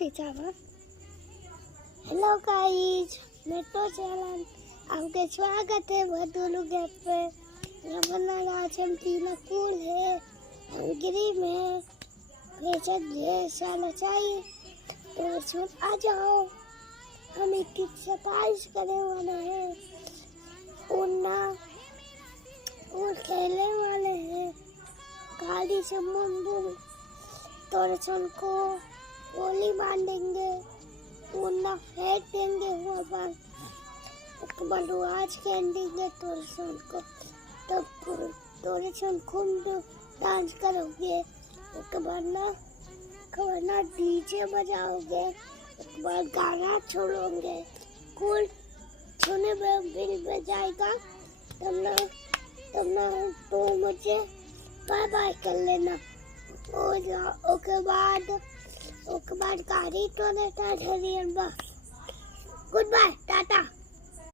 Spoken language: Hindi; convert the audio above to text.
खींचावा। हेलो गाइस, मैं तो चैनल आपके स्वागत है बदलू गैप पे। यहाँ पर आज हम तीनों कूल है, हम ग्रीन है, बेशक ढेर सारा चाहिए तो इसमें आ जाओ। हम एक सरप्राइज करने वाले हैं और खेलने वाले हैं गाड़ी से बूम तो को गोली बांधेंगे उन्ना फेंक देंगे वहाँ पर। उसके बाद वो आज खेलेंगे टोरसन को, तब टोरसन खूब डांस करोगे। उसके बाद ना डीजे बजाओगे, उसके बाद गाना छोड़ोगे, कूल सुने में बिल बजाएगा तब ना तो मुझे बाय बाय कर लेना। और उसके बाद गाड़ी तो नहीं था। Good bye.